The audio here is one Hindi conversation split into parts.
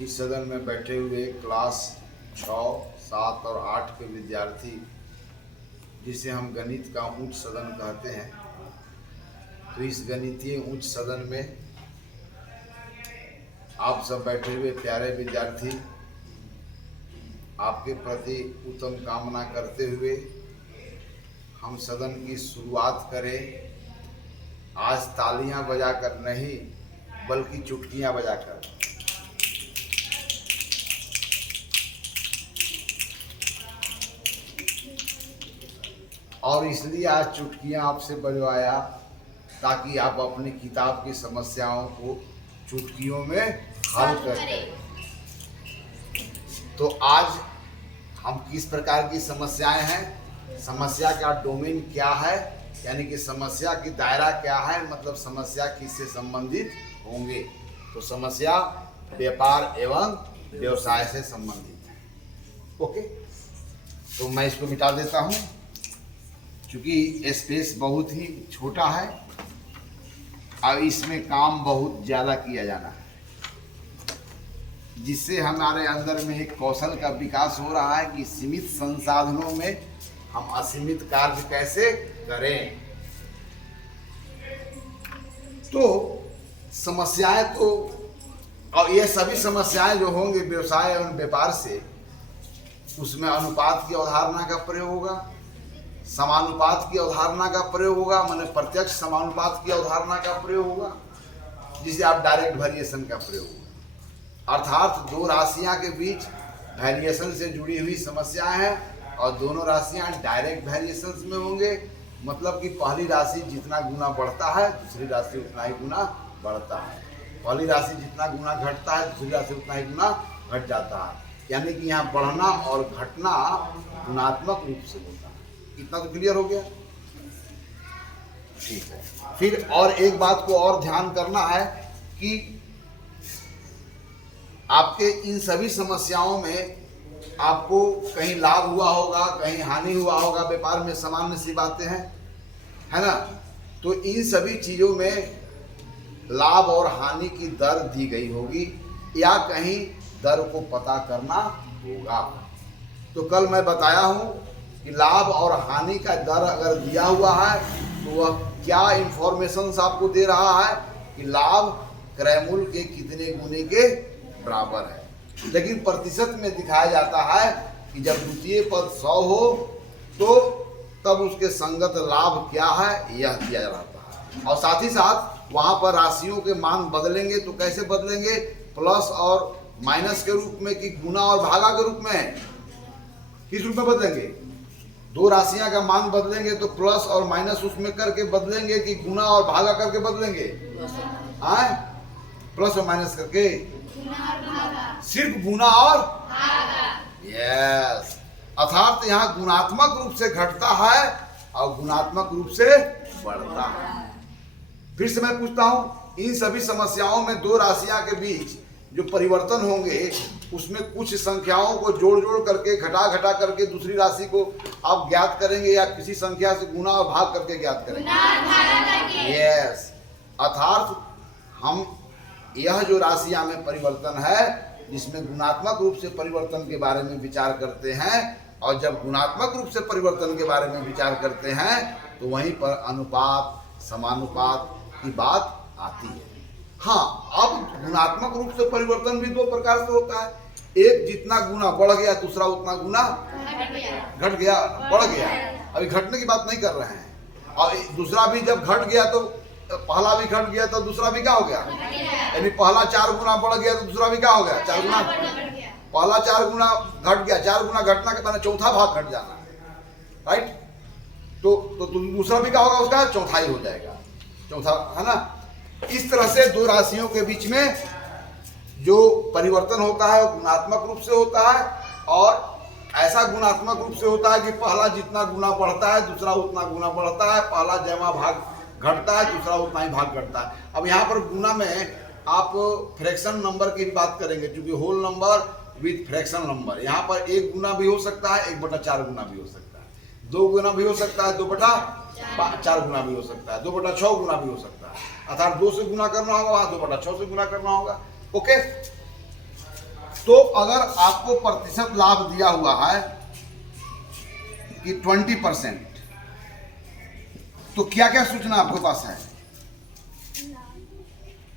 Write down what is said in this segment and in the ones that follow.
इस सदन में बैठे हुए क्लास 6, 7 और 8 के विद्यार्थी, जिसे हम गणित का उच्च सदन कहते हैं, तो इस गणितीय उच्च सदन में आप सब बैठे हुए प्यारे विद्यार्थी, आपके प्रति उत्तम कामना करते हुए हम सदन की शुरुआत करें। आज तालियां बजाकर नहीं बल्कि चुटकियां बजाकर। और इसलिए आज चुटकियां आपसे बजवाया ताकि आप अपनी किताब की समस्याओं को चुटकियों में हल करें। तो आज हम किस प्रकार की समस्याएं हैं, समस्या का डोमेन क्या है, यानी कि समस्या की दायरा क्या है, मतलब समस्या किससे संबंधित होंगे। तो समस्या व्यापार एवं व्यवसाय से संबंधित है। ओके, तो मैं इसको मिटा देता हूं क्योंकि स्पेस बहुत ही छोटा है। अब इसमें काम बहुत ज़्यादा किया जाना है, जिससे हमारे अंदर में एक कौशल का विकास हो रहा है कि सीमित संसाधनों में हम असीमित कार्य कैसे करें। तो समस्याएं तो, और ये सभी समस्याएं जो होंगे व्यवसाय एवं व्यापार से, उसमें अनुपात की अवधारणा का प्रयोग होगा, समानुपात की अवधारणा का प्रयोग होगा, माने प्रत्यक्ष समानुपात की अवधारणा का प्रयोग होगा, जिसे आप डायरेक्ट वेरिएशन का प्रयोग होगा। अर्थात दो राशियां के बीच वेरिएशन से जुड़ी हुई समस्याएं हैं और दोनों राशियां डायरेक्ट वेरिएशंस में होंगे। मतलब कि पहली राशि जितना गुना बढ़ता है दूसरी राशि उतना ही गुना बढ़ता है, पहली राशि जितना गुना घटता है दूसरी राशि उतना ही गुना घट जाता है। यानी कि यहाँ बढ़ना और घटना गुणात्मक रूप से होता है। इतना तो क्लियर हो गया? ठीक है। फिर और एक बात को और ध्यान करना है कि आपके इन सभी समस्याओं में आपको कहीं लाभ हुआ होगा, कहीं हानि हुआ होगा। व्यापार में सामान्य सी बातें हैं, है ना। तो इन सभी चीजों में लाभ और हानि की दर दी गई होगी या कहीं दर को पता करना होगा। तो कल मैं बताया हूं कि लाभ और हानि का दर अगर दिया हुआ है तो वह क्या इंफॉर्मेशन आपको दे रहा है कि लाभ क्रयमूल्य के कितने गुने के बराबर है। लेकिन प्रतिशत में दिखाया जाता है कि जब द्वितीय पद 100 हो तो तब उसके संगत लाभ क्या है यह दिया जाता है। और साथ ही साथ वहां पर राशियों के मान बदलेंगे तो कैसे बदलेंगे, प्लस और माइनस के रूप में कि गुना और भागा के रूप में, किस रूप में बदलेंगे। दो राशियां का मान बदलेंगे तो प्लस और माइनस उसमें करके बदलेंगे कि गुना और भागा करके बदलेंगे, प्लस और माइनस करके, सिर्फ गुना और यस। अर्थात यहाँ गुणात्मक रूप से घटता है और गुणात्मक रूप से बढ़ता है। फिर से मैं पूछता हूं, इन सभी समस्याओं में दो राशियां के बीच जो परिवर्तन होंगे उसमें कुछ संख्याओं को जोड़ जोड़ करके घटा करके दूसरी राशि को आप ज्ञात करेंगे या किसी संख्या से गुना और भाग करके ज्ञात करेंगे। यस। अर्थात हम यह जो राशियां में परिवर्तन है जिसमें गुणात्मक रूप से परिवर्तन के बारे में विचार करते हैं, और जब गुणात्मक रूप से परिवर्तन के बारे में विचार करते हैं तो वहीं पर अनुपात समानुपात की बात आती है। हाँ, अब गुणात्मक रूप से परिवर्तन भी दो प्रकार से होता है। एक जितना गुना बढ़ गया दूसरा उतना गुना घट गया, बढ़ गया। अभी घटने की बात नहीं कर रहे हैं। और दूसरा भी जब घट गया तो पहला भी घट गया तो दूसरा भी क्या हो गया, यानी पहला 4 गुना बढ़ गया तो दूसरा भी क्या हो गया, 4 गुना। पहला 4 गुना घट गया, 4 गुना घटना के बाद चौथा भाग घट जाना, राइट। तो दूसरा भी क्या होगा, उसका चौथाई हो जाएगा, चौथा, है ना। इस तरह से दो राशियों के बीच में जो परिवर्तन होता है वो गुणात्मक रूप से होता है, और ऐसा गुणात्मक रूप से होता है कि पहला जितना गुना बढ़ता है दूसरा उतना गुना बढ़ता है, पहला जमा भाग घटता है दूसरा उतना ही भाग घटता है। अब यहाँ पर गुना में आप फ्रैक्शन नंबर की बात करेंगे, क्योंकि whole number with fraction number, यहाँ पर 1 गुना भी हो सकता है, 1/4 गुना भी हो सकता है, 2 गुना भी हो सकता है, 2/4 गुना भी हो सकता है, 2/6 गुना भी हो सकता है। अर्थात 2 से गुना करना होगा, वहां 2/6 से गुना करना होगा। ओके, तो अगर आपको प्रतिशत लाभ दिया हुआ है कि 20%, तो क्या क्या सूचना आपके पास है,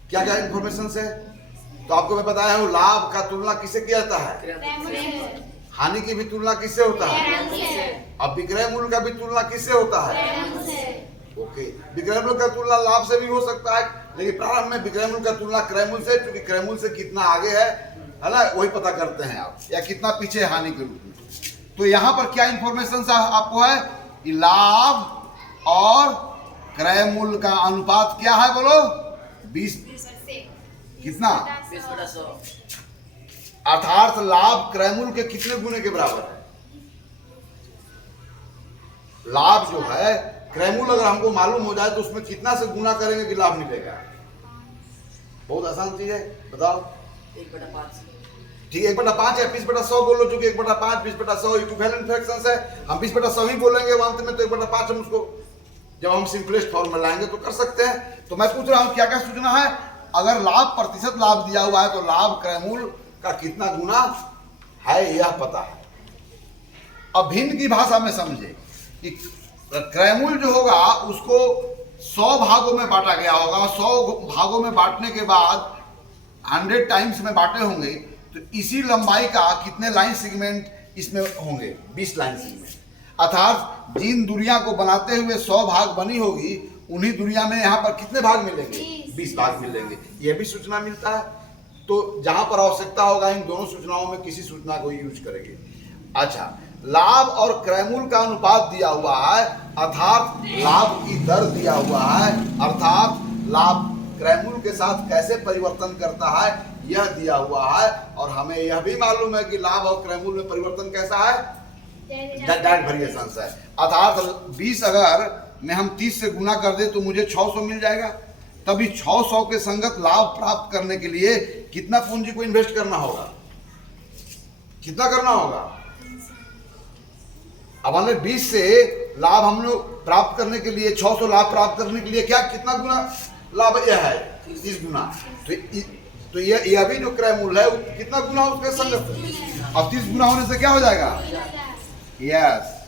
क्या क्या इंफॉर्मेशन है? तो आपको मैं बताया हूं, लाभ का तुलना किससे किया जाता है? हानि की भी तुलना किससे होता है? अब विक्रय मूल्य का भी तुलना किससे होता है? ओके, विक्रय मूल्य का तुलना लाभ से भी हो सकता है, लेकिन प्रारंभ में विक्रय मूल्य का तुलना क्रय मूल्य से, क्योंकि क्रय मूल्य से कितना आगे है ना, वही पता करते हैं आप, या कितना पीछे है हानि के रूप में। तो यहाँ पर क्या इंफॉर्मेशन आपको है कि लाभ और क्रय मूल्य का अनुपात क्या है, बोलो? 20 कितना? 20/100। अर्थात लाभ क्रय मूल्य के कितने गुने के बराबर है? लाभ जो है क्रय मूल्य अगर हमको मालूम हो जाए तो उसमें कितना से गुना करेंगे कि लाभ मिलेगा? बहुत आसान चीज है, बताओ। 1/5। ठीक है, 1/5 या 20/100 बोलो, चूंकि 1/5 20/100 इक्विवेलेंट फ्रैक्शंस है, हम 20/100 ही बोलेंगे अंत में, तो 1/5 हम उसको जब हम सिंपलेस्ट फॉर्म में लाएंगे तो कर सकते हैं। तो मैं पूछ रहा हूं क्या क्या सूचना है? अगर लाभ प्रतिशत लाभ दिया हुआ है तो लाभ क्रय मूल्य का कितना गुना है यह पता है। अब भिन्न की भाषा में समझे कि क्रय मूल्य जो होगा उसको 100 भागों में बांटा गया होगा, 100 भागों में बांटने के बाद 100 टाइम्स में बांटे होंगे, तो इसी लंबाई का कितने लाइन सेगमेंट इसमें होंगे? 20 लाइन सेगमेंट। अर्थात जिन दूरियां को बनाते हुए 100 भाग बनी होगी, उन्हीं दूरियां में यहाँ पर कितने भाग मिलेंगे? 20 भाग मिलेंगे। यह भी सूचना मिलता है। तो जहां पर आवश्यकता होगा इन दोनों सूचनाओं में किसी सूचना को यूज करेंगे। अच्छा, लाभ और क्रय मूल्य का अनुपात दिया हुआ है, अर्थात लाभ की दर दिया हुआ है, अर्थात लाभ क्रय मूल्य के साथ कैसे परिवर्तन करता है यह दिया हुआ है। और हमें यह भी मालूम है कि लाभ और क्रय मूल्य में परिवर्तन कैसा है? डायरेक्ट वेरिएशन है। अर्थात 20 अगर मैं हम 30 से गुना कर दे तो मुझे 600 मिल जाएगा। तभी 600 के संगत लाभ प्राप्त करने के लिए कितना पूंजी को इन्वेस्ट करना होगा? कितना करना होगा? अब हमने 20 से लाभ हम लोग प्राप्त करने के लिए, 600 लाभ प्राप्त करने के लिए क्या कितना गुना लाभ यह है? 30 गुना। तो यह भी जो क्रय मूल्य है कितना गुना उसके संगत? अब 30 गुना होने से क्या हो जाएगा? यस।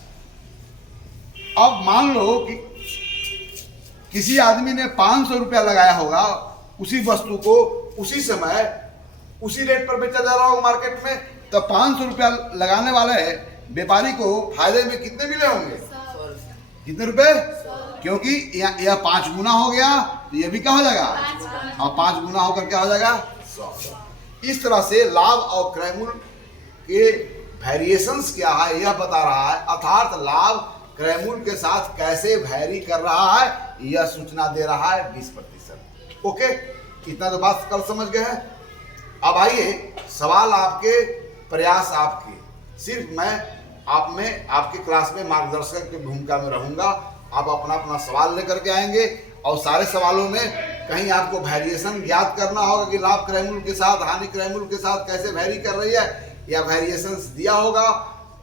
अब मान लो कि किसी आदमी ने 500 रुपया लगाया होगा, उसी वस्तु को उसी समय उसी रेट पर बेचा जा रहा होगा मार्केट में, तो 500 रुपया लगाने वाले व्यापारी को फायदे में कितने मिले होंगे? कितने रुपए? क्योंकि यह 5 गुना हो गया, तो यह भी क्या हो जाएगा? और 5 गुना होकर क्या हो जाएगा? 100। इस तरह से लाभ और क्रय मूल्य के वेरिएशंस क्या है यह बता रहा है, अर्थात लाभ क्रय मूल्य के साथ कैसे वैरी कर रहा है यह सूचना दे रहा है 20%। ओके, इतना तो बात कल समझ गए हैं। अब आइए, सवाल आपके, प्रयास आपके, सिर्फ मैं आप में आपके क्लास में मार्गदर्शक की भूमिका में रहूंगा। आप अपना अपना सवाल लेकर के आएंगे और सारे सवालों में कहीं आपको वेरिएशन ज्ञात करना होगा कि लाभ क्रय मूल्य के साथ हानि क्रय मूल्य के साथ कैसे वैरी कर रही है, या वेरिएशंस दिया होगा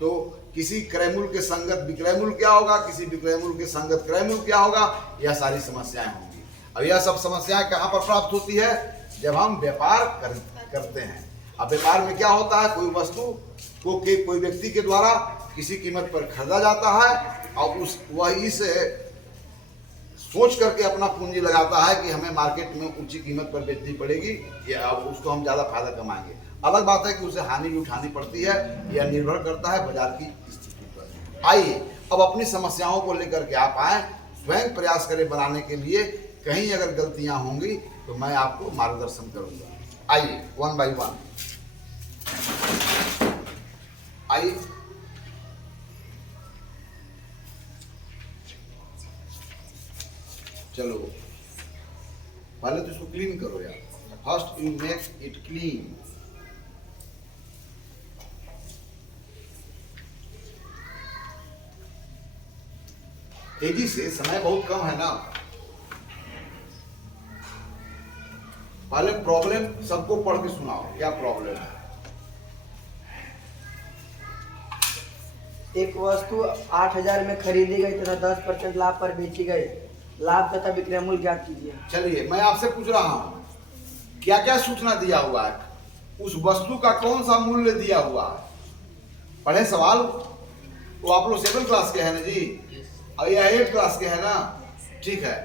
तो किसी क्रय मूल्य के संगत विक्रय मूल्य क्या होगा, किसी विक्रय मूल्य के संगत क्रय मूल्य क्या होगा, यह सारी समस्याएं होंगी। अब यह सब समस्याएं कहाँ पर प्राप्त होती है? जब हम व्यापार करते हैं। अब व्यापार में क्या होता है? कोई वस्तु को कोई व्यक्ति के द्वारा किसी कीमत पर खरीदा जाता है और वह इस सोच करके अपना पूंजी लगाता है कि हमें मार्केट में ऊंची कीमत पर बेचनी पड़ेगी या उसको हम ज़्यादा फायदा कमाएंगे। अलग बात है कि उसे हानि भी उठानी पड़ती है, यह निर्भर करता है बाजार की स्थिति पर। आइए अब अपनी समस्याओं को लेकर के आप आए, स्वयं प्रयास करें बनाने के लिए। कहीं अगर गलतियां होंगी तो मैं आपको मार्गदर्शन करूंगा। आइए 1 बाय 1 आइए। चलो पहले तो इसको क्लीन करो यार। First you make it clean. तेजी से, समय बहुत कम है ना। पहले प्रॉब्लम सबको पढ़ के सुनाओ, क्या प्रॉब्लम है? एक वस्तु 8,000 में खरीदी गई तथा 10% लाभ पर बेची गई। लाभ तथा विक्रय मूल्य ज्ञात कीजिए। चलिए मैं आपसे पूछ रहा हूं क्या क्या सूचना दिया हुआ है उस वस्तु का कौन सा मूल्य दिया हुआ है। पढ़े सवाल, वो आप लोग 7 क्लास के हैं ना जी, और यह 8 क्लास के है ना, ठीक है।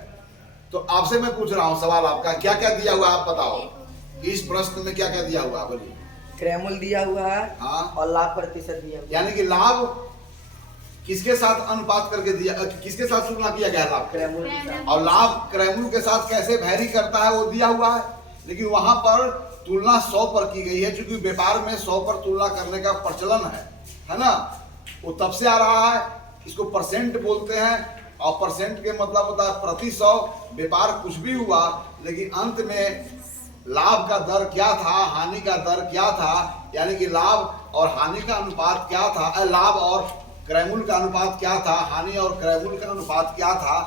तो आपसे मैं पूछ रहा हूँ सवाल, आपका क्या क्या दिया हुआ आप बताओ, इस प्रश्न में क्या क्या दिया हुआ बोलिए। क्रयमूल्य दिया हुआ है, हाँ, और लाभ प्रतिशत दिया हुआ है। यानी कि लाभ किसके साथ अनुपात करके दिया, किसके साथ तुलना किया गया है लाभ, क्रयमूल्य के साथ। और लाभ क्रयमूल्य के साथ कैसे वैरी करता है वो दिया हुआ है। लेकिन वहां पर तुलना 100 पर की गई है, क्योंकि व्यापार में 100 पर तुलना करने का प्रचलन है ना, वो तब से आ रहा है। इसको परसेंट बोलते हैं, और परसेंट के मतलब होता है प्रति 100। व्यापार कुछ भी हुआ, लेकिन अंत में लाभ का दर क्या था, हानि का दर क्या था, यानी कि लाभ और हानि का अनुपात क्या था, लाभ और क्रयमूल्य का अनुपात क्या था, हानि और क्रयमूल्य का अनुपात क्या था,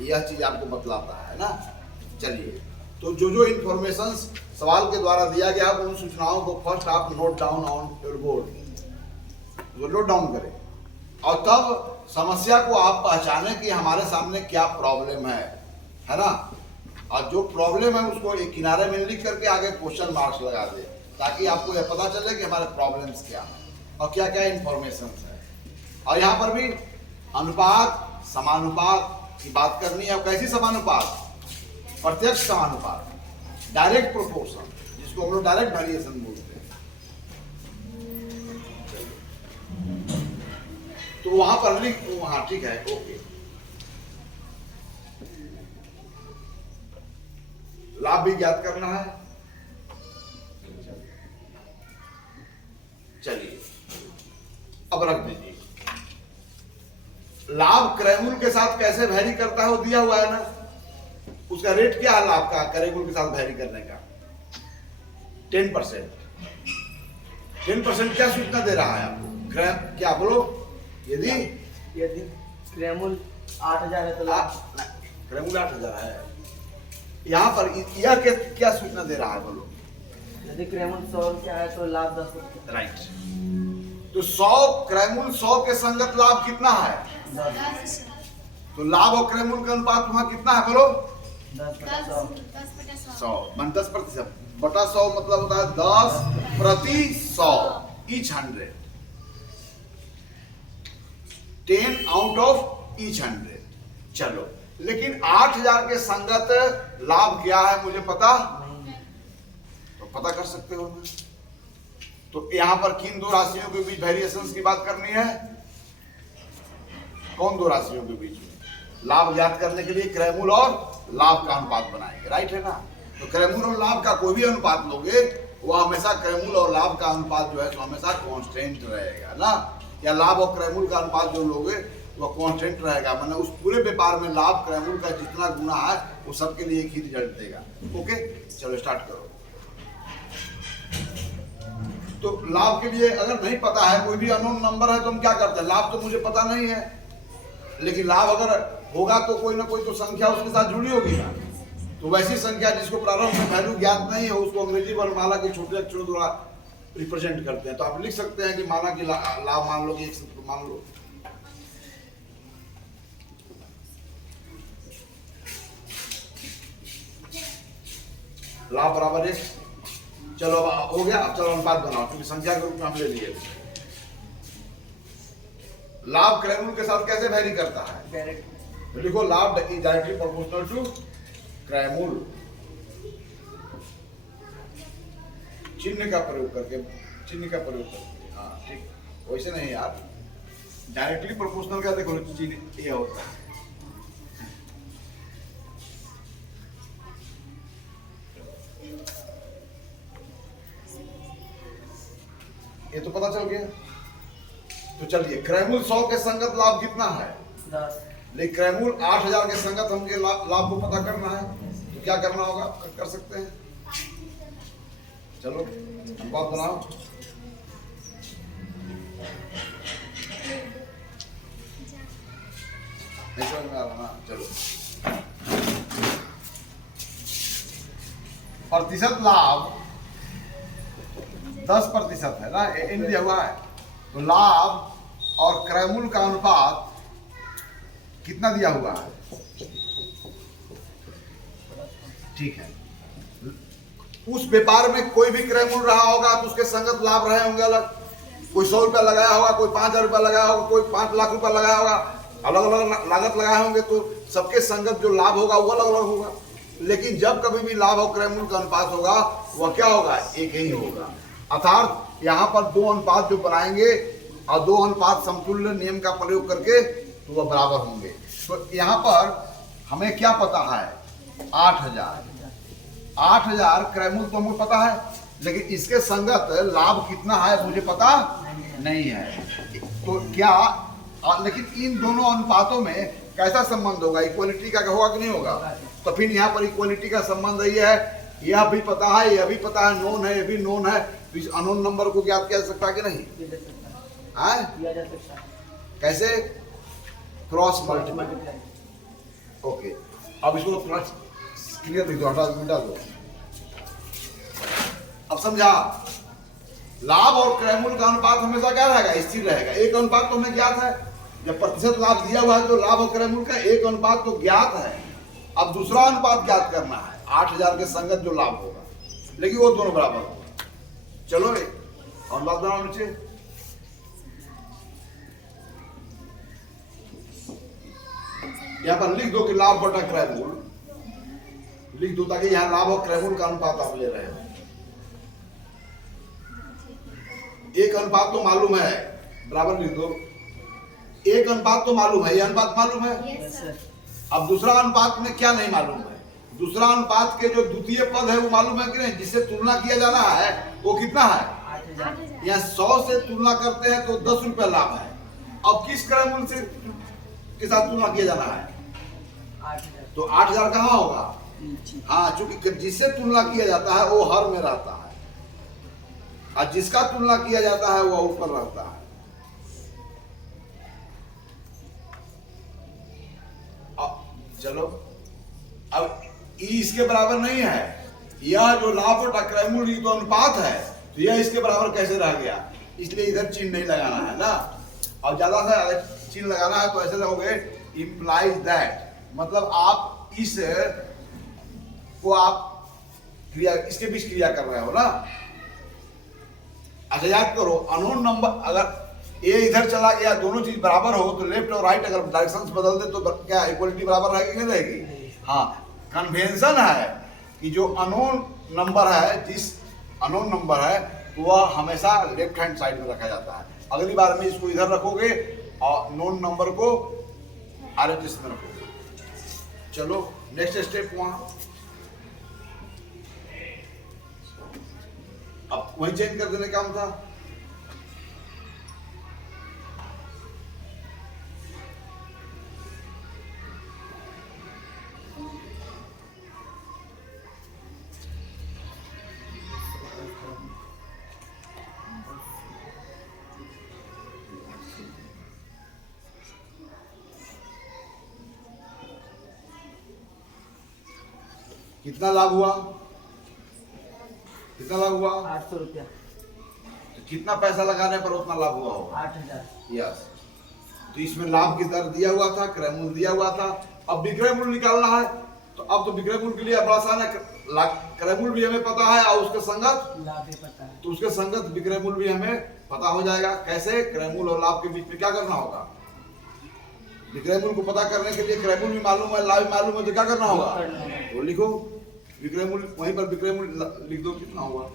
यह चीज आपको बतलाता है ना। चलिए, तो जो जो इंफॉर्मेशन सवाल के द्वारा दिया गया है उन सूचनाओं को फर्स्ट आप note down on your board, वो नोट डाउन करें, और तब समस्या को आप पहचाने कि हमारे सामने क्या प्रॉब्लम है ना। और जो प्रॉब्लम है उसको एक किनारे में लिख करके आगे क्वेश्चन मार्क्स लगा दे, ताकि आपको यह पता चले कि हमारे प्रॉब्लम्स क्या हैं और क्या क्या इंफॉर्मेशन है। और यहाँ पर भी अनुपात, समानुपात की बात करनी है। और कैसी समानुपात, प्रत्यक्ष समानुपात, डायरेक्ट प्रोपोर्शन, जिसको हम लोग डायरेक्ट वेरिएशन बोलते हैं। तो वहां पर लिख, वहां ठीक है, ओके। लाभ भी ज्ञात करना है। चलिए अब रख दीजिए। लाभ क्रयमूल्य के साथ कैसे वैरी करता है वो दिया हुआ है ना। उसका रेट क्या है लाभ का क्रयमूल्य के साथ वैरी करने का, 10%। 10% क्या सूचना दे रहा है आपको, क्या बोलो, यदि क्रयमूल्य 8,000 है तो लाभ, क्रयमूल्य 8,000 है, यहाँ पर यह क्या सूचना दे रहा है बोलो। यदि क्रयमूल्य 100 रुपया है तो लाभ 10 रुपया। राइट, तो 100 क्रयमूल्य 100 के संगत लाभ कितना है, 10। तो लाभ और क्रयमूल्य का अनुपात वहां कितना है बोलो, 10/100। 10% बटा 100 मतलब होता है 10/100, ईच 100, 10 आउट ऑफ ईच 100। चलो, लेकिन 8,000 के संगत लाभ क्या है मुझे पता, तो पता कर सकते हो ना। तो यहां पर किन दो राशियों के बीच वेरिएशंस की बात करनी है, कौन दो राशियों के बीच में लाभ ज्ञात करने के लिए क्रयमूल्य और लाभ का अनुपात बनाएंगे, राइट है ना। तो क्रयमूल्य और लाभ का कोई भी अनुपात लोगे, वो हमेशा क्रयमूल्य और लाभ का अनुपात जो है तो हमेशा कांस्टेंट रहेगा ना, या लाभ और क्रयमूल्य का अनुपात जो लोगे वो कांस्टेंट रहेगा, मतलब उस पूरे व्यापार में लाभ क्रयमूल्य का जितना गुना है वो सबके लिए एक ही रिजल्ट देगा। ओके, चलो स्टार्ट करो। तो लाभ के लिए अगर नहीं पता है, कोई भी अननोन नंबर है तो हम क्या करते हैं, लाभ तो मुझे पता नहीं है, लेकिन लाभ अगर होगा तो कोई ना कोई तो संख्या उसके साथ जुड़ी होगी ना। तो वैसी संख्या जिसको प्रारंभ में वैल्यू ज्ञात नहीं है उसको अंग्रेजी वर्णमाला के छोटे अक्षरों द्वारा रिप्रेजेंट करते हैं। तो आप लिख सकते हैं कि माना कि लाभ मान लो कि एक मान लो लाभ बराबर 1। चलो अब हो गया, अब चलो अनुपात बनाओ, क्योंकि संख्या के रूप में हम ले लिए। लाभ क्रयमूल्य के साथ कैसे वैरी करता है, डायरेक्ट। तो लिखो लाभ इज डायरेक्टली प्रोपोर्शनल टू क्रयमूल्य, चिन्ह का प्रयोग करके, हाँ ठीक, वैसे नहीं यार, डायरेक्टली प्रोपोर्शनल का देखो चिन्ह ये होता है। ये तो पता चल गया। तो चलिए, क्रयमूल्य 100 के संगत लाभ कितना है, 10। लेकिन क्रयमूल्य 8,000 के संगत हमके लाभ को पता करना है, तो क्या करना होगा, कर सकते हैं। चलो अनुपात बनाओ। नहीं समझ में आ रहा ना, चलो। प्रतिशत लाभ 10% है ना, इन दिया हुआ है। तो लाभ और क्रयमूल्य का अनुपात कितना दिया हुआ है, ठीक है। उस व्यापार में कोई भी क्रय मूल्य रहा होगा तो उसके संगत लाभ रहे होंगे अलग। कोई 100 रुपया लगाया होगा, कोई 5,000 रुपया लगाया होगा, कोई 5 लाख रुपया लगाया होगा, अलग अलग लागत लगाए होंगे, तो सबके संगत जो लाभ होगा वो अलग अलग होगा। लेकिन जब कभी भी लाभ और क्रय मूल्य का अनुपात होगा वह क्या होगा, एक ही होगा। अर्थात यहाँ पर दो अनुपात जो बनाएंगे और दो अनुपात समतुल्य नियम का प्रयोग करके तो वह बराबर होंगे। तो यहाँ पर हमें क्या पता है, 8,000 क्रय मूल्य तो हमें पता है, लेकिन इसके संगत लाभ कितना है मुझे पता नहीं है। तो क्या लेकिन इन दोनों अनुपातों में कैसा संबंध होगा, इक्वलिटी का होगा कि नहीं होगा। तो फिर यहाँ पर इक्वलिटी का संबंध ये है, यह भी पता है, यह भी पता है, नोन है, यह भी नोन है, तो इस अनोन नंबर को ज्ञात किया जा सकता है कि नहीं, कैसे, क्रॉस मल्टीप्लाई। ओके, अब इसको थोड़ा क्लियर लिख दो, हटा मिटा दो। अब समझा, लाभ और क्रय मूल्य का अनुपात हमेशा क्या रहेगा, स्थिर रहेगा। एक अनुपात तो हमें ज्ञात है, जब प्रतिशत लाभ दिया हुआ है तो लाभ और क्रय मूल्य का एक अनुपात तो ज्ञात है। अब दूसरा अनुपात ज्ञात करना है, 8,000 के संगत जो लाभ होगा, लेकिन वो दोनों बराबर होगा। चलो अनुपात बनाओ नीचे। यहाँ पर लिख दो कि लाभ बटा क्रय मूल्य लिख दो, ताकि यहाँ लाभ और क्रय मूल्य का अनुपात आप ले रहे हो। एक अनुपात तो मालूम है, बराबर लिख दो। एक अनुपात तो मालूम है, ये अनुपात मालूम है। yes, अब दूसरा अनुपात में क्या नहीं मालूम है, दूसरा अनुपात के जो द्वितीय पद है वो मालूम है कि नहीं, जिससे तुलना किया जाना है वो कितना है, 8,000। यहाँ 100 से तुलना करते हैं तो 10 रुपया लाभ है। अब किस क्रय मूल्य से के साथ तुलना किया जाना है, 8,000। तो 8,000 कहाँ होगा, हाँ, चूंकि जिससे तुलना किया जाता है वो हर में रहता है और जिसका तुलना किया जाता है वह ऊपर रहता है। अब चलो, अब ई इसके बराबर नहीं है, यह जो लाभ बटा क्रय मूल्य तो अनुपात है, तो यह इसके बराबर कैसे रह गया, इसलिए इधर चिन्ह नहीं लगाना है ना। और ज्यादा से ज्यादा चिन्ह लगाना है तो ऐसे लगोगे इम्प्लाइज दैट, मतलब आप इस को आप क्रिया, इसके बीच क्रिया कर रहे हो ना। अच्छा याद करो, अननोन नंबर अगर ए इधर चला गया, दोनों चीज बराबर हो तो लेफ्ट और राइट अगर डायरेक्शंस बदल दे तो क्या इक्वलिटी बराबर रहेगी नहीं रहेगी। हाँ, कन्वेंशन है कि जो अननोन नंबर है, जिस अननोन नंबर है वह हमेशा लेफ्ट हैंड साइड में रखा जाता है। अगली बार में इसको इधर रखोगे और नोन नंबर को RHS में रखोगे। चलो नेक्स्ट स्टेप वहां, अब वही चेंज कर देने का काम था। कितना लाभ हुआ, कितना लाभ हुआ, 800 रुपया। तो कितना पैसा लगाने पर उतना लाभ हुआ होगा, 8,000। यस। तो इसमें लाभ की दर दिया हुआ था, क्रय मूल्य दिया हुआ था। अब विक्रय मूल्य निकालना है, तो अब तो विक्रय मूल्य के लिए बड़ा आसान है, क्रय मूल्य भी हमें पता है और उसके संगत लाभ भी पता है, तो उसके संगत विक्रय मूल्य भी हमें पता हो जाएगा। कैसे, क्रय मूल्य और लाभ के बीच में क्या करना होगा, विक्रय मूल्य को पता करने के लिए क्रय मूल्य भी मालूम है, लाभ भी मालूम है, तो क्या करना होगा, वो लिखो विक्रय मूल्य, वहीं पर विक्रय मूल्य लिख दो कितना हुआ।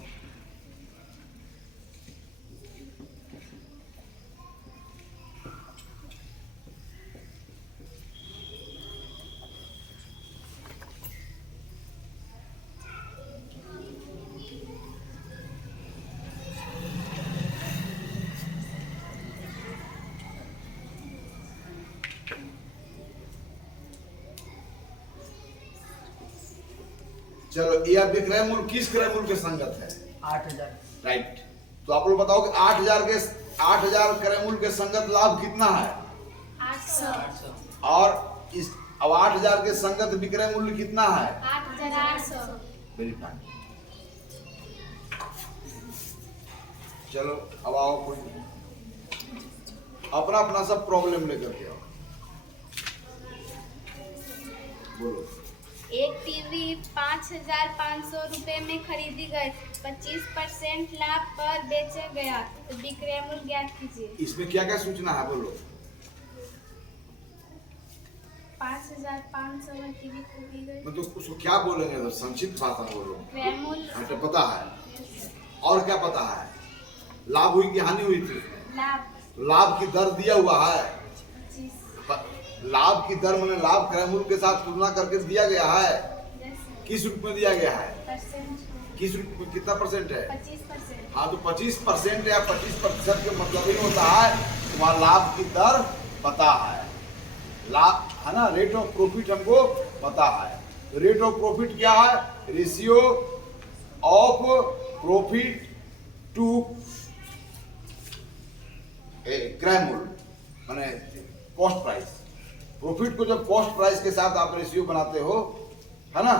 चलो, यह विक्रय मूल्य किस क्रय मूल्य के संगत है, 8,000। राइट। तो आप लोग बताओ कि 8,000 क्रय मूल्य के संगत लाभ कितना है, 800। और इस अब 8,000 के संगत विक्रय मूल्य कितना है, 8,800। Very fine. चलो अब आओ, कोई अपना अपना सब प्रॉब्लम लेकर के आओ, बोलो। एक टीवी 5,500 रुपए में खरीदी गई, 25% लाभ पर बेचा गया, तो विक्रय मूल्य ज्ञात कीजिए। इसमें क्या क्या सूचना है बोलो। 5,500 में टीवी खरीदी गई, मतलब उसको क्या बोलेंगे, तो संक्षिप्त भाषा में बोलो। क्रय मूल्य हाँ, तो पता है। और क्या पता है, लाभ हुई कि हानि हुई थी। लाभ लाभ की दर दिया हुआ है। 25 लाभ की दर मैंने लाभ क्रय मूल्य के साथ तुलना करके दिया गया है। किस रूप में दिया गया है, परसेंट किस रूप में, कितना परसेंट है। 25%। हाँ, तो 25% या 25% के मतलब ही होता है वहाँ लाभ की दर पता है। लाभ है ना, रेट ऑफ प्रॉफिट हमको पता है। रेट ऑफ प्रॉफिट क्या है, रेशियो ऑफ प्रॉफिट टू क्रय मूल्य माने कॉस्ट प्राइस। प्रॉफिट को जब कॉस्ट प्राइस के साथ आप रेशियो बनाते हो, है ना,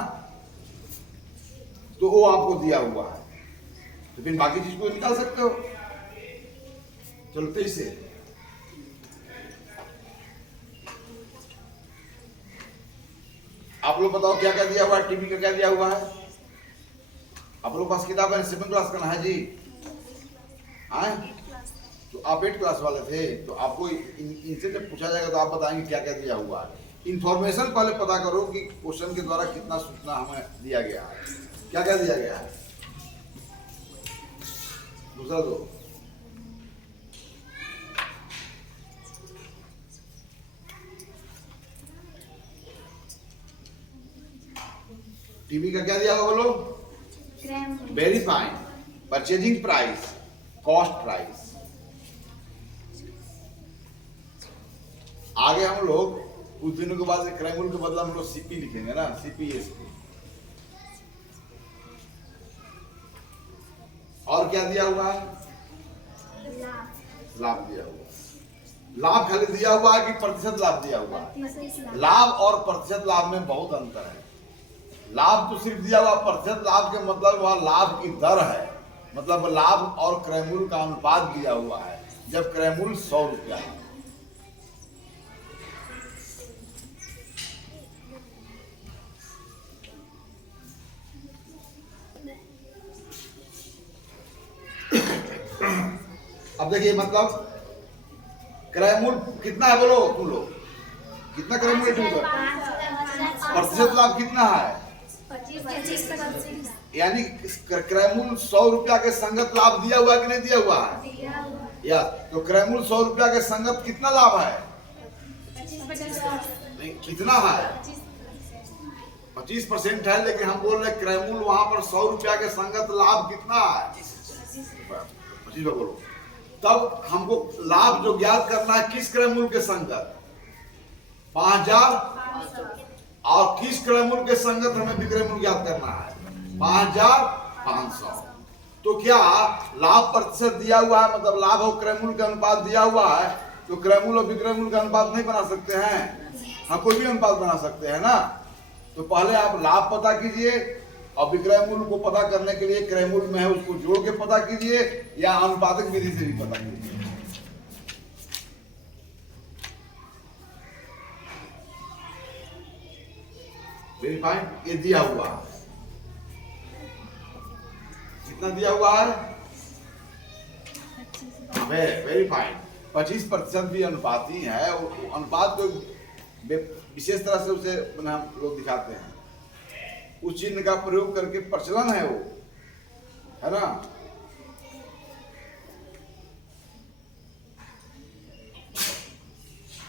तो वो आपको दिया हुआ है, तो फिर बाकी चीज को निकाल सकते हो। चलो 23 से आप लोग बताओ क्या क्या दिया हुआ है, टीवी का क्या दिया हुआ है। आप लोग पास किताब है, 7 क्लास का ना है जी। आए तो आप 8 क्लास वाले थे, तो आपको इनसे जब पूछा जाएगा तो आप बताएंगे क्या क्या दिया हुआ है। इंफॉर्मेशन पहले पता करो कि क्वेश्चन के द्वारा कितना सूचना हमें दिया गया है, क्या क्या दिया गया है। दूसरा दो, टीवी का क्या दिया हुआ बोलो। क्रय मूल्य very fine, purchasing price, cost price. आगे हम लोग कुछ दिनों के बाद क्रय मूल्य के बदला हम लोग सीपी लिखेंगे ना, सीपीएसपी। और क्या दिया हुआ है, लाभ लाभ दिया हुआ है। लाभ खाली दिया हुआ है कि प्रतिशत लाभ दिया हुआ है। 25 लाभ और प्रतिशत लाभ में बहुत अंतर है। लाभ तो सिर्फ दिया हुआ, प्रतिशत लाभ के मतलब वह लाभ की दर है, मतलब लाभ और क्रय मूल्य का अनुपात दिया हुआ है। जब क्रय मूल्य 100 रुपया है, अब देखिए मतलब क्रय मूल्य कितना है बोलो तुम लोग, कितना क्रय मूल्य तुम लोग, प्रतिशत लाभ कितना है, 25%। यानी क्रय मूल्य 100 रुपया के संगत लाभ दिया हुआ है कि नहीं दिया हुआ है। या तो क्रय मूल्य 100 रुपया के संगत कितना लाभ है, 25%। नहीं कितना है, 25% है, लेकिन हम बोल रहे क्रय मूल्य वहां पर 100 रुपया के संगत लाभ कितना है, 25 बोलो। तब हमको लाभ जो ज्ञात करना है किस क्रय मूल्य के संगत, 5000, और किस क्रय मूल्य के संगत हमें विक्रय मूल्य ज्ञात करना है, 5500। तो क्या लाभ प्रतिशत दिया हुआ है, मतलब लाभ और क्रय मूल्य का अनुपात दिया हुआ है, तो क्रय मूल्य और विक्रय मूल्य का अनुपात नहीं बना सकते हैं। हाँ, कोई भी अनुपात बना सकते हैं ना। तो पहले आप लाभ पता कीजिए और विक्रय मूल्य को पता करने के लिए क्रय मूल्य में है उसको जोड़ के पता कीजिए, या अनुपातिक विधि से भी पता कीजिए। वेरी फाइन, ये दिया हुआ है, कितना दिया हुआ है, वेरी फाइन। 25% भी अनुपात ही है, अनुपात को विशेष तरह से उसे हम लोग दिखाते हैं, उस चिन्ह का प्रयोग करके प्रचलन है वो, है ना।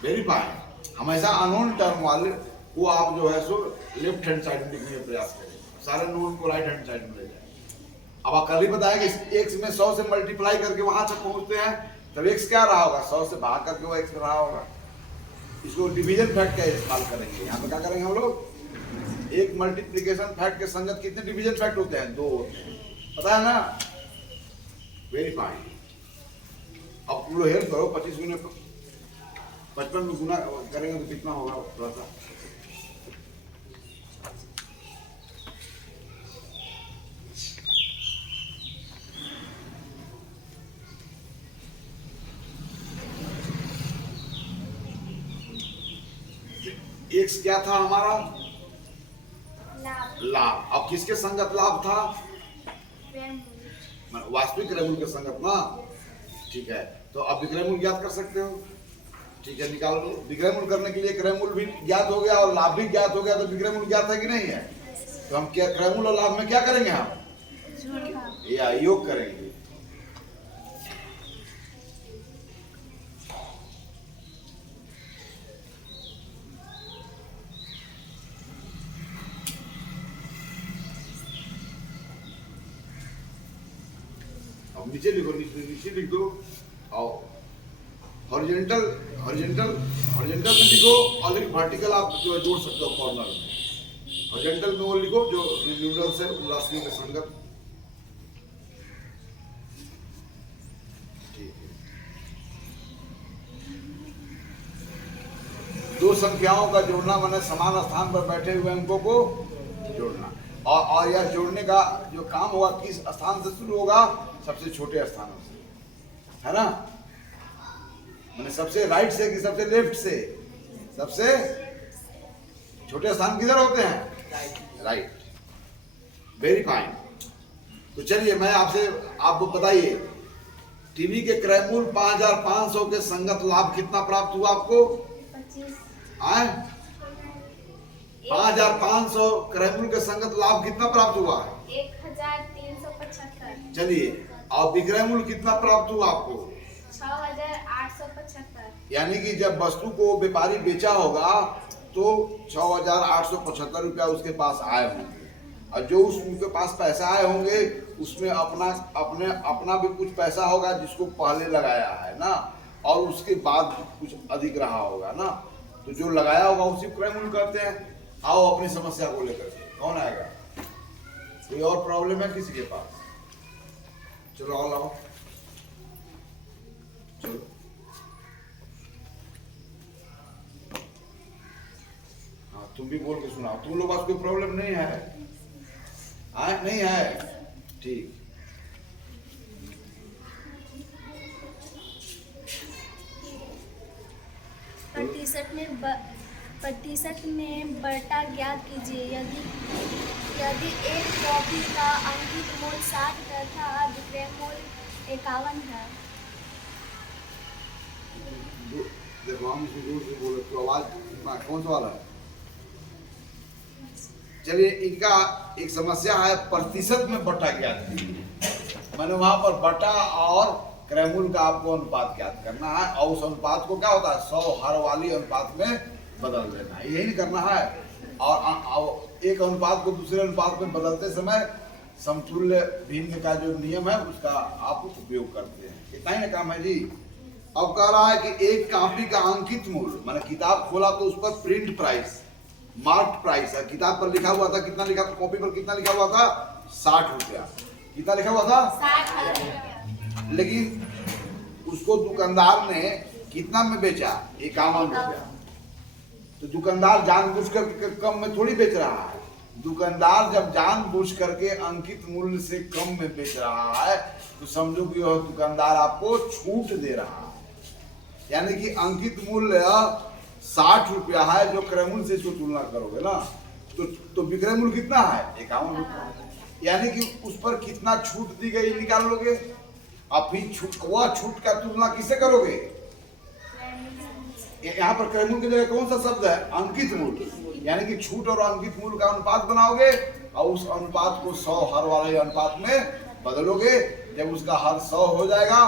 वेरी फाइन, हमेशा अननोन टर्म वाले को आप जो है सो लेफ्ट हैंड साइड में लिखने का प्रयास करें, सारे नोन को राइट हैंड साइड में ले जाए। अब आप कल ही बताया कि एक्स में 100 से मल्टीप्लाई करके वहां तक पहुंचते हैं, तब एक्स क्या रहा होगा, 100 से भाग करके वो एक्स रहा होगा। इसको डिवीजन फैक्ट का इस्तेमाल करेंगे। यहाँ पे क्या करेंगे हम लोग, एक मल्टीप्लिकेशन फैक्ट के संगत कितने डिवीजन फैक्ट होते हैं, 2 होते हैं, पता है ना। वेरी फाइन, अब तुम लोग हेल्प करो, 25 गुना 55 में गुना करेंगे तो कितना होगा थोड़ा सा। एक्स क्या था हमारा, किसके संगत लाभ था? क्रयमूल्य। वास्तविक क्रय मूल्य के संगत ना। ठीक है, तो अब विक्रय मूल्य ज्ञात कर सकते हो। ठीक है, निकाल लो। विक्रय मूल्य करने के लिए क्रय मूल्य भी ज्ञात हो गया और लाभ भी ज्ञात हो गया, तो विक्रय मूल्य ज्ञात है कि नहीं है? तो हम क्या क्रय मूल्य और लाभ में क्या करेंगे? हम या योग करेंगे। अब नीचे लिखो, नीचे लिख दो। आओ हॉरिजॉन्टल में लिखो और वर्टिकल आप जो जोड़ सकते हो कॉर्नर में। हॉरिजॉन्टल में वो लिखो जो न्यूट्रल से राशियों के संगत। ठीक है, दो संख्याओं का जोड़ना माने समान स्थान पर बैठे हुए अंकों को जोड़ना। और यह जोड़ने का जो काम होगा किस स्थान से शुरू होगा? सबसे छोटे स्थानों से, है ना? मैंने सबसे राइट से कि सबसे लेफ्ट से? सबसे छोटे स्थान किधर होते हैं? राइट। Very fine. तो चलिए मैं आपसे, आप बताइए टीवी के क्रय मूल्य 5500 के संगत लाभ कितना प्राप्त हुआ आपको? 25। आए 5500 क्रय मूल्य के संगत लाभ कितना प्राप्त हुआ? 1375। चलिए, और विक्रय मूल्य कितना प्राप्त हुआ आपको? 6875। यानी कि जब वस्तु को व्यापारी बेचा होगा तो 6875 रुपया उसके पास आए होंगे, और जो उनके पास पैसा आए होंगे उसमें अपना भी कुछ पैसा होगा जिसको पहले लगाया है ना, और उसके बाद कुछ अधिक रहा होगा ना, तो जो लगाया होगा उसी क्रय मूल्य करते हैं। आओ अपनी समस्या को लेकर के, कौन आएगा? कोई और प्रॉब्लम है किसी के पास? चलो आओ लाओ, चलो। हाँ तुम भी बोल के सुनाओ। तुम लोग पास कोई प्रॉब्लम नहीं है? नहीं है? ठीक। प्रतिशत में बटा ज्ञात कीजिए। यदि एक कॉपी का अंकित मूल्य 60 तथा विक्रय मूल्य 51 है। देखो हम इसे जोर से बोले तो आवाज कौन सा वाला है? चलिए, इनका एक समस्या है प्रतिशत में बटा ज्ञात कीजिए। मैंने वहां पर बटा और क्रय मूल्य का आपको अनुपात ज्ञात करना है, और उस अनुपात को क्या होता है 100 हर वाली अनुपात में बदल देना है, यही नहीं करना है। और एक अनुपात को दूसरे अनुपात में बदलते समय समतुल्य भिन्न का जो नियम है उसका आप उपयोग करते हैं। इतना ही ना काम है जी। अब कह रहा है कि एक कॉपी का अंकित मूल्य, मैंने किताब खोला तो उस पर प्रिंट प्राइस, मार्क प्राइस है, किताब पर लिखा हुआ था, कितना लिखा था कॉपी पर? कितना लिखा हुआ था? 60 रुपया। कितना लिखा हुआ था? 60। लेकिन उसको दुकानदार ने कितना में बेचा? 51 रुपया। तो दुकानदार जानबूझ कर कम में थोड़ी बेच रहा है। दुकानदार जब जानबूझ करके अंकित मूल्य से कम में बेच रहा है तो समझो कि वह दुकानदार आपको छूट दे रहा है। यानी कि अंकित मूल्य 60 रुपया है, जो क्रय मूल्य से इसको तुलना करोगे ना तो विक्रय मूल्य कितना है? 51 रुपया। यानी कि उस पर कितना छूट दी गई निकाल लोगे। अब फिर वह छूट का तुलना किससे करोगे? यहाँ पर क्रय मूल्य की जगह कौन सा शब्द है? अंकित मूल्य। यानी कि छूट और अंकित मूल्य का अनुपात बनाओगे और उस अनुपात को 100 हर वाले अनुपात में बदलोगे। जब उसका हर 100 हो जाएगा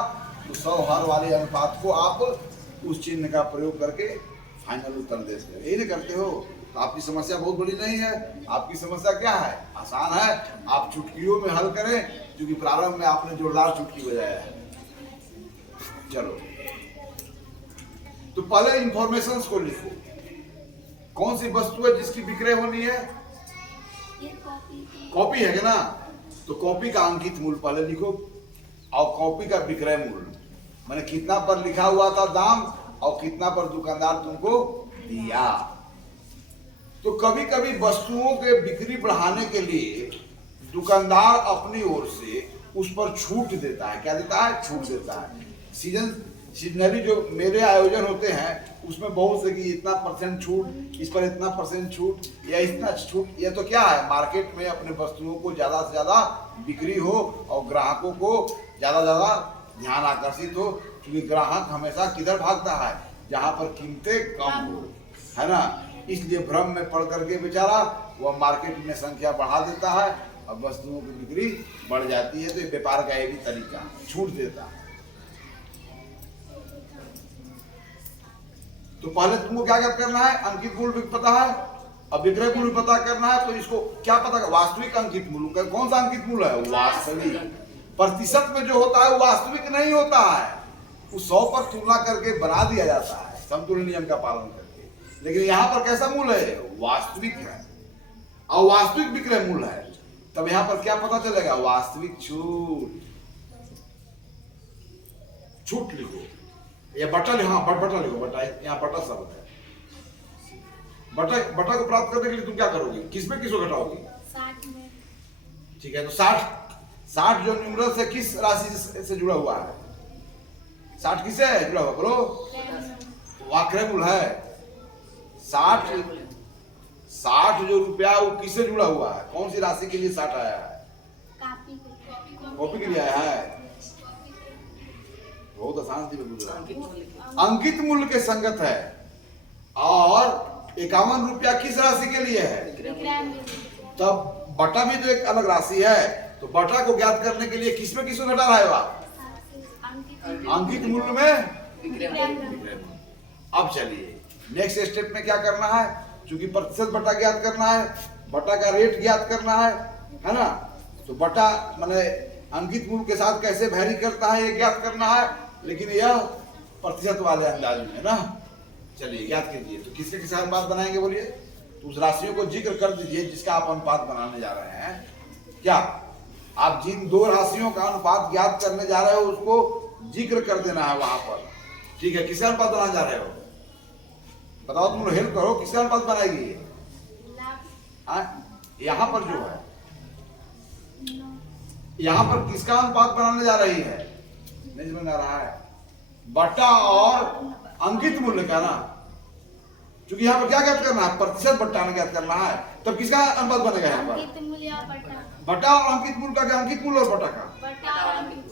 तो 100 हर वाले अनुपात को आप उस चिन्ह का प्रयोग करके फाइनल उत्तर दे सकते हो। यही नहीं करते हो तो आपकी समस्या बहुत बड़ी नहीं है। आपकी समस्या क्या है? आसान है। आप चुटकियों में हल करें, क्योंकि प्रारंभ में आपने जोरदार चुटकी बजाया है। चलो, तो पहले इंफॉर्मेशंस को लिखो। कौन सी वस्तु है जिसकी विक्रय होनी है? कॉपी है क्या ना? तो कॉपी का अंकित मूल्य पहले लिखो और कॉपी का विक्रय मूल्य, मैंने कितना पर लिखा हुआ था दाम और कितना पर दुकानदार तुमको दिया। तो कभी कभी वस्तुओं के बिक्री बढ़ाने के लिए दुकानदार अपनी ओर से उस पर छूट देता है। क्या देता है? छूट देता है। सीजन सीजनली जो मेरे आयोजन होते हैं उसमें बहुत से कि इतना परसेंट छूट, इस पर इतना परसेंट छूट या इतना छूट, ये तो क्या है, मार्केट में अपने वस्तुओं को ज़्यादा से ज़्यादा बिक्री हो और ग्राहकों को ज़्यादा से ज़्यादा ध्यान आकर्षित हो। क्योंकि ग्राहक हमेशा किधर भागता है, जहाँ पर कीमतें कम हो, है ना। इसलिए भ्रम में पड़ करके बेचारा वह मार्केट में संख्या बढ़ा देता है और वस्तुओं की बिक्री बढ़ जाती है। तो ये व्यापार का ये भी तरीका है, छूट देता है। तो पहले तुमको क्या क्या करना है, अंकित मूल्य भी पता है, अब विक्रय मूल्य पता करना है। तो इसको क्या पता कर, वास्तविक अंकित मूल्य, कौन सा अंकित मूल्य है, वास्तविक। प्रतिशत में जो होता है वो वास्तविक नहीं होता है, वो 100 पर तुलना करके बना दिया जाता है समतुल्य नियम का पालन करके। लेकिन यहाँ पर कैसा मूल्य है, वास्तविक है और वास्तविक विक्रय मूल्य है। तब यहाँ पर क्या पता चलेगा, वास्तविक छूट। छूट लिखो या बटा लिखो, हाँ बटा लिखो, बटा, यहाँ बटा शब्द है। बटा को प्राप्त करने के लिए तुम क्या करोगे, किसमें किसको घटाओगे, 60 में। ठीक है। तो 60 जो न्यूमरल से किस राशि से जुड़ा हुआ है, 60 किससे है जुड़ा हुआ, बोलो, वहाँ क्रय मूल्य है। 60 जो रुपया वो किससे जुड़ा हुआ है, कौन सी राशि के लिए 60 आया है, कॉपी के लिए आया है। बहुत आसान थी अंकित मूल्य के संगत है। और 51 रुपया किस राशि के लिए है, तब बटा भी तो एक अलग राशि है। तो बटा को ज्ञात करने के लिए किसमें किसको घटा रहा है, अंकित मूल्य में। अब चलिए नेक्स्ट स्टेप में क्या करना है, क्योंकि प्रतिशत बटा ज्ञात करना है, बटा का रेट ज्ञात करना है ना। तो बटा माने अंकित मूल्य के साथ कैसे वैरी करता है ये ज्ञात करना है, लेकिन यह प्रतिशत वाले अंदाज में है ना। चलिए ज्ञात कीजिए। तो किसके किस अनुपात बनाएंगे बोलिए, तो उस राशियों को जिक्र कर दीजिए जिसका आप अनुपात बनाने जा रहे हैं। क्या आप जिन दो राशियों का अनुपात ज्ञात करने जा रहे हो उसको जिक्र कर देना है वहां पर, ठीक है। किसका अनुपात बनाने जा रहे हो, बताओ, तुम लोग हेल्प करो, किसका अनुपात बनाएगी ये, यहाँ पर जो है, यहाँ पर किसका अनुपात बनाने जा रही है, नहीं समझ आ रहा है, बटा और अंकित मूल्य का ना। क्योंकि यहाँ पर क्या ज्ञात करना है, प्रतिशत बट्टा में ज्ञात करना है। तब किसका अनुपात बनेगा यहाँ पर, बटा और अंकित मूल्य का, अंकित मूल्य और बटा का,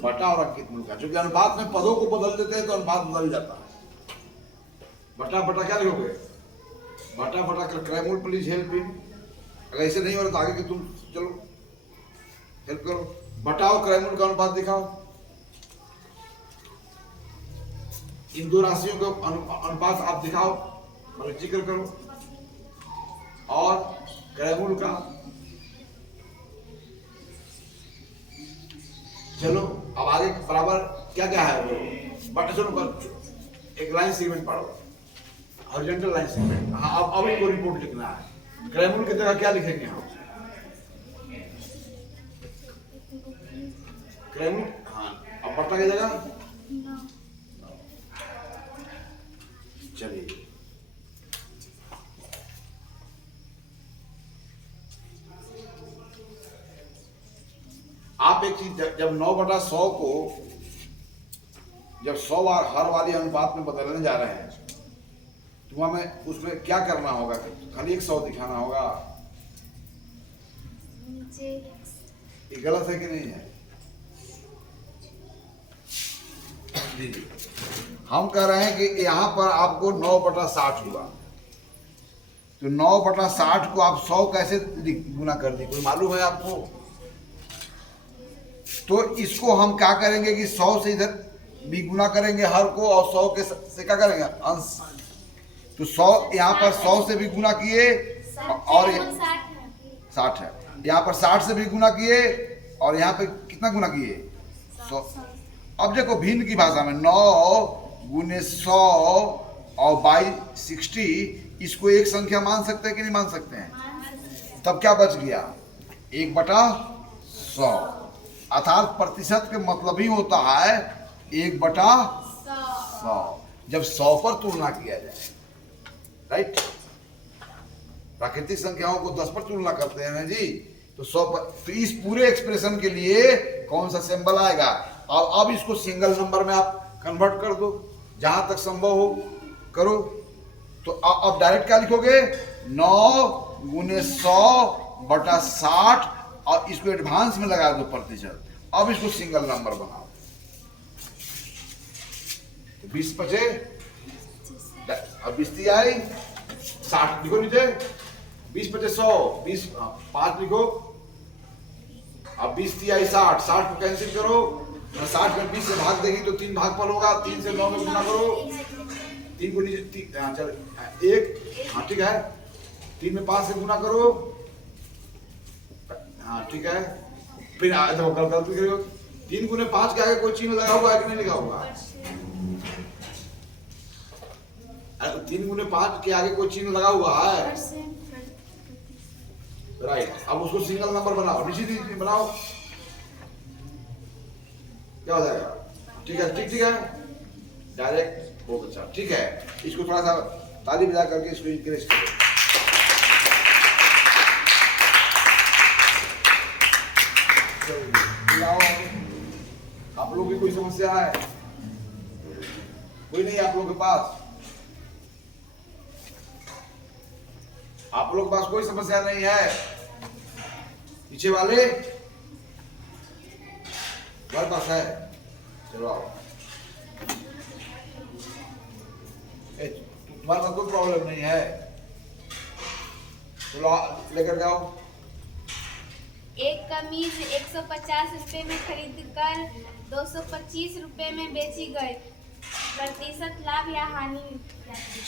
बटा और अंकित मूल्य का। क्योंकि अनुपात में पदों को बदल देते हैं तो अनुपात बदल जाता है। बटा बटा क्या लिखोगे, बटा बटा कर क्रय मूल्य, प्लीज हेल्प इन। अगर ऐसे नहीं हो रहा तो आगे के तुम चलो हेल्प करो। बटा और क्रय मूल्य का अनुपात दिखाओ, इन दो राशियों का अनुपात आप दिखाओ, मतलब जिक्र करो। और क्रय मूल्य का, चलो अब आगे बराबर क्या क्या है वो बटा। चलो एक लाइन सेगमेंट पढ़ो, हॉरिजॉन्टल लाइन सेगमेंट। हाँ अब इनको रिपोर्ट लिखना है। क्रय मूल्य की जगह क्या लिखेंगे हम, क्रय मूल्य, हाँ। अब बटा की जगह, चलिए आप एक चीज, जब 9/100 को जब 100 हर वाली अनुपात में बदलने जा रहे हैं तो हमें उसमें क्या करना होगा, खाली एक 100 दिखाना होगा। ये गलत है कि नहीं है, हम कह रहे हैं कि यहाँ पर आपको 9/60 हुआ, तो 9/60 को आप 100 कैसे गुना कर दी, कोई मालूम है आपको। तो इसको हम क्या करेंगे कि 100 से इधर भी गुना करेंगे हर को, और 100 के से क्या करेंगे अंश। तो 100 यहाँ पर 100 से भी गुना किए, और 60 है, यहाँ पर 60 से भी गुना किए, और यहाँ पे कितना गुना किए, 100। अब देखो भिन्न की भाषा में 9 गुने 100 और 60, इसको एक संख्या मान सकते हैं कि नहीं मान सकते हैं। तब क्या बच गया, 1/100। अर्थात प्रतिशत के मतलब ही होता है 1/100, जब 100 पर तुलना किया जाए, राइट। प्राकृतिक संख्याओं को 10 पर तुलना करते हैं ना जी, तो 100 पर। तो इस पूरे एक्सप्रेशन के लिए कौन सा सिंबल आएगा, और अब इसको सिंगल नंबर में आप कन्वर्ट कर दो। जहां तक संभव हो करो। तो अब डायरेक्ट क्या लिखोगे, 9 गुने 100/60 और इसको एडवांस में लगा दो प्रतिशत। अब इसको सिंगल नंबर बनाओ। 20 बचे, अब 20 आई 60 लिखो नीचे, 20 बचे 100, 20 5 लिखो। अब 20 आई 60, 60 को कैंसिल करो, 60 में 20 से भाग देगी तो 3 भाग पर होगा, 3 से 9 में गुना करो, 3 को नीचे चल 1, हाँ ठीक है, 3 में 5 से गुना करो, हाँ ठीक है। फिर गलती करो, 3 गुने 5 के आगे कोई चिन्ह लगा हुआ है कि नहीं लिखा हुआ? 3 गुने 5 के आगे कोई चिन्ह लगा हुआ है, राइट। अब उसको सिंगल नंबर बनाओ, निश्चित बनाओ, क्या हो जाएगा? ठीक है, ठीक है, डायरेक्ट, बहुत अच्छा, ठीक है। इसको थोड़ा सा ताली बजा करके इसको इंकरेज करो। आप लोगों की कोई समस्या है? कोई नहीं आप लोगों के पास? आप लोगों के पास कोई समस्या नहीं है? पीछे वाले हमारे पास है, चलो आओ। तुम्हारे पास कोई प्रॉब्लम नहीं है, चलो लेकर जाओ। एक कमीज 150 रुपए में खरीद कर 225 रुपए में बेची गई, प्रतिशत लाभ या हानि?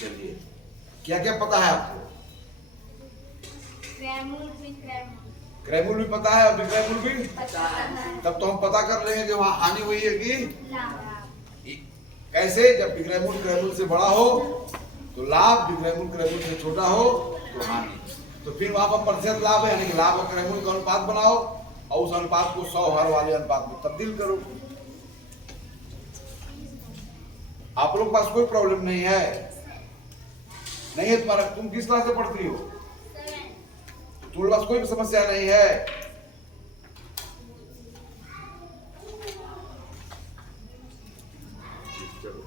चलिए, क्या क्या पता है आपको? क्रैमुल भी पता है और विक्रैमुल भी पता है। तब तो हम पता कर लेंगे कि वहां हानि हुई है कि लाभ। कैसे? जब विक्रैमुल क्रैमुल से बड़ा हो तो लाभ, विक्रैमुल क्रैमुल से छोटा हो तो हानि। तो फिर वहां पर प्रतिशत लाभ है, यानी कि लाभ और क्रैमुल का अनुपात बनाओ और उस अनुपात को 100 हर वाले अनुपात में तब्दील करो। आप लोग के पास कोई प्रॉब्लम नहीं है? नहीं है तुम्हारा? तुम किस क्लास से पढ़ती हो? तुम्हारे पास कोई समस्या नहीं है? चलो,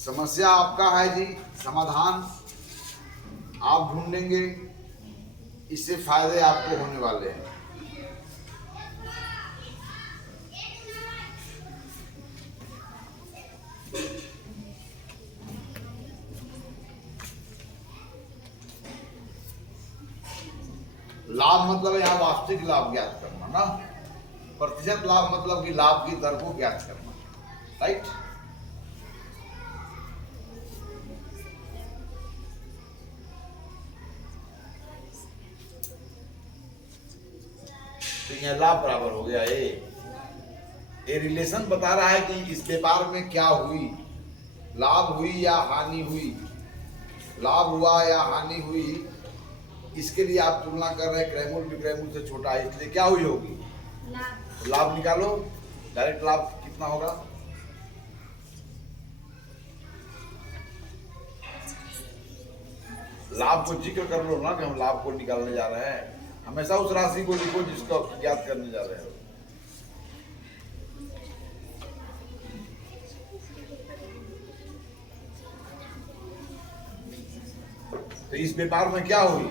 समस्या आपका है जी, समाधान आप ढूंढेंगे, इससे फायदे आपको होने वाले हैं। लाभ मतलब यहाँ वास्तविक लाभ ज्ञात करना ना, प्रतिशत लाभ मतलब कि लाभ की दर को ज्ञात करना, राइट। तो यहाँ लाभ बराबर हो गया ये रिलेशन बता रहा है कि इस व्यापार में क्या हुई, लाभ हुई या हानि हुई, लाभ हुआ या हानि हुई, इसके लिए आप तुलना कर रहे हैं क्रैमुल विक्रैमुल से छोटा है, इसलिए क्या हुई होगी? लाभ। लाभ निकालो, डायरेक्ट लाभ कितना होगा? लाभ को जिक्र कर लो ना कि हम लाभ को निकालने जा रहे हैं, हमेशा उस राशि को लिखो जिसको ज्ञात करने जा रहे हो। तो इस व्यापार में क्या हुई?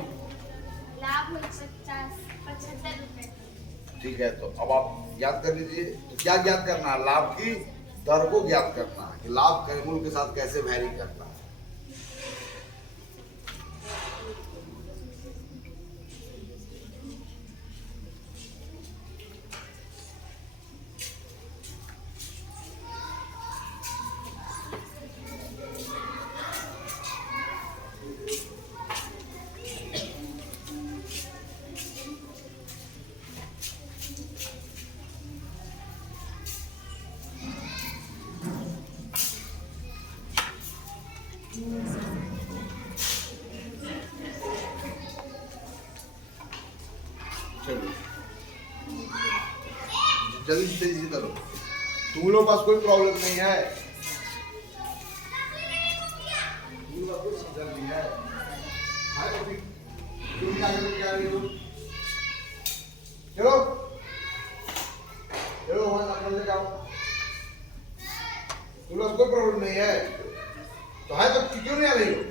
लाभ हुई 75 रुपए। ठीक है, तो अब आप ज्ञात कर लीजिए। तो क्या ज्ञात करना है? लाभ की दर को ज्ञात करना है कि लाभ क्रैमुल के साथ कैसे वैरी करता है। जल्दी से तेजी से करो। तुम लोग पास कोई प्रॉब्लम नहीं है, तुम लोग कुछ समझ नहीं है। हाय तो फिर तुम क्या रही हो? चलो चलो वहाँ अपने से जाओ। तुम लोग कोई प्रॉब्लम नहीं है तो है तो क्यों नहीं आ रही हो?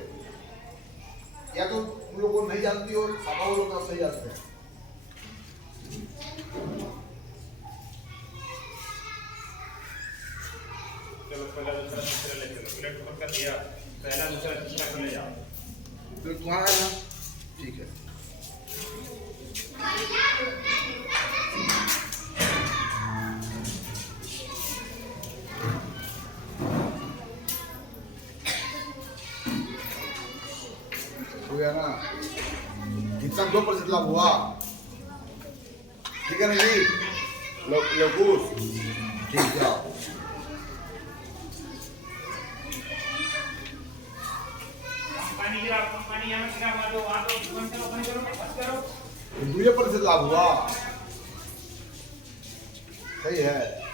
या तो तुम लोग को नहीं जानती हो, पापा वो लोग सही जानते हैं। चलो पहला दूसरा तीसरा ले चलो, प्लेट ऊपर कर दिया, पहला दूसरा तीसरा को ले जाओ। तो तुम्हारा है ना, ठीक है। हो गया ना, कितना 2% लाभ हुआ, ठीक है ना जी? लोकुस ठीक है। पानी गिरा, पानी यहाँ गिरा, वहाँ तो बंद करो, बस करो। 2% लाभ हुआ, सही है।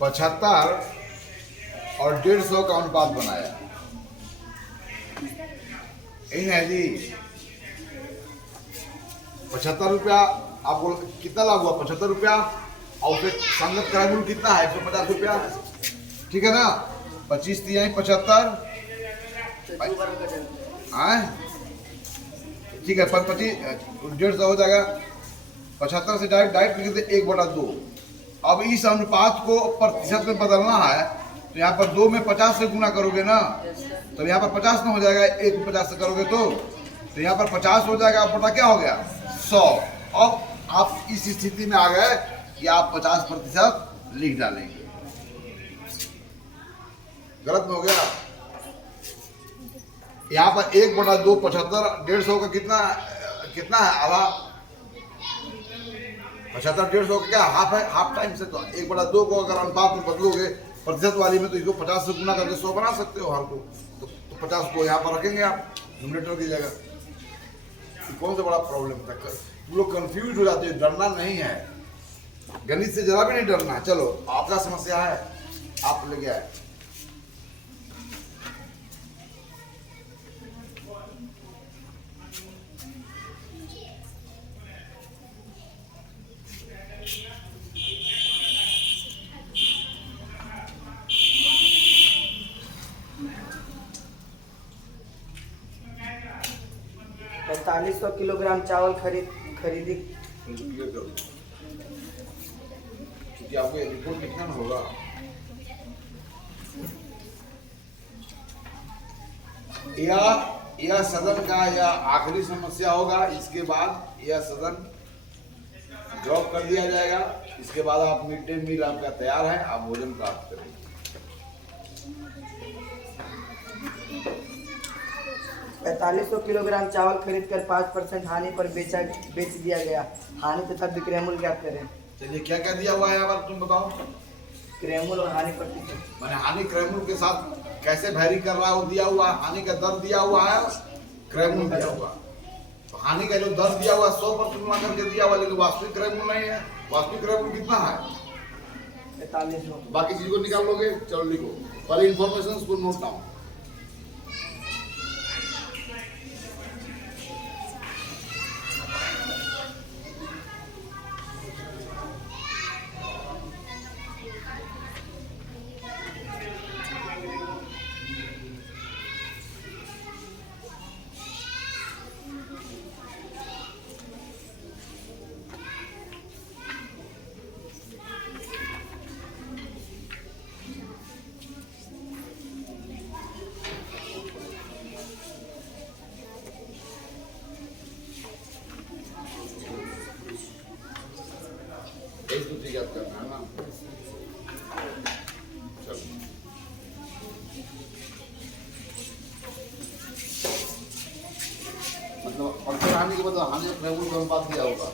पचहत्तर और 150 का अनुपात बनाया, यही है जी। 75 रुपया आपको कितना लाभ हुआ? 75 रुपया, और फिर संगत का मूल्य कितना है? 150 रुपया, ठीक है ना? 25 दिया 75, तो 2 बार का जन्म। हाँ ठीक है, 25 150 हो जाएगा। 75 से डायरेक्ट लिख देते 1/2। अब इस अनुपात को प्रतिशत में बदलना है तो यहाँ पर 2 में 50 से गुना करोगे ना, तो यहाँ पर 50 ना हो जाएगा, 1 में 50 से करोगे तो यहाँ पर 50 हो जाएगा। अब बटा क्या हो गया? 100। अब आप इस स्थिति में आ गए कि आप 50% लिख डालेंगे। गलत में हो गया। यहाँ पर 1/2 75, 150 का कितना है? आधा। 75 150 का क्या हाफ है? हाफ टाइम से। तो 1/2 को अगर अनुपात में बदलोगे प्रतिशत वाली में, तो इसको 50 से गुना करके 100 बना सकते हो हर को। तो 50 को यहाँ पर रखेंगे आप न्यूमरेटर की जगह। कौन सा बड़ा प्रॉब्लम तक तुम लोग कंफ्यूज हो जाते हो। डरना नहीं है, गणित से जरा भी नहीं डरना। चलो आपका समस्या है, आप लेके आए। पैंतालीस 100 किलोग्राम चावल खरीदी। क्लियर करो क्योंकि आपको रिपोर्ट लिखना होगा। यह सदन का यह आखिरी समस्या होगा। इसके बाद यह सदन ड्रॉप कर दिया जाएगा। इसके बाद आप मिड डे मील आपका तैयार है, आप भोजन प्राप्त करेंगे। 4500 किलोग्राम चावल खरीदकर 5% हानि पर बेच दिया गया। हानि तथा विक्रय मूल्य ज्ञात करें। चलिए क्या क्या दिया हुआ है यहाँ पर तुम बताओ। क्रय मूल्य और हानि प्रतिशत। मैंने हानि क्रय मूल्य के साथ कैसे वैरी कर रहा है वो दिया हुआ है। हानि का दर दिया हुआ है, क्रय मूल्य दिया हुआ। तो हानि का जो दर दिया हुआ 100% मान करके दिया हुआ, लेकिन वास्तविक क्रय मूल्य नहीं है। वास्तविक क्रय मूल्य कितना है? 4500। बाकी चीज को निकाल लोगे। चलो लिखो पहले इन्फॉर्मेशन को नोट डाउन। याद करना है ना। चलो मतलब अक्षर हानि के बदले हानि प्रभु का अनुपात दिया होगा।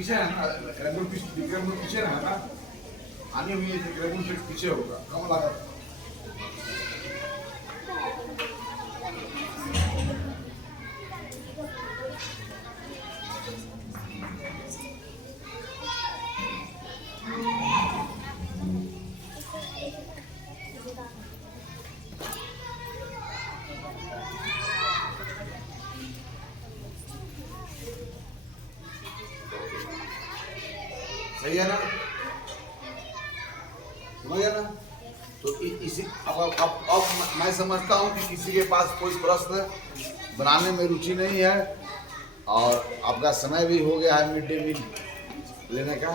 पीछे है ना, विक्रमपुर पीछे है ना, आनी हुई है विक्रमपुर से पीछे होगा, कम लागत। सही है ना, समझ गया ना। तो इसी अब मैं समझता हूँ कि किसी के पास कोई प्रश्न बनाने में रुचि नहीं है और आपका समय भी हो गया है मिड डे मील लेने का।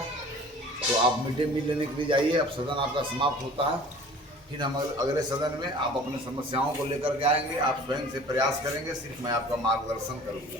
तो आप मिड डे मील लेने के लिए जाइए। अब सदन आपका समाप्त होता है, फिर हम अगले सदन में आप अपने समस्याओं को लेकर के आएंगे। आप स्वयं से प्रयास करेंगे, सिर्फ मैं आपका मार्गदर्शन करूँगा।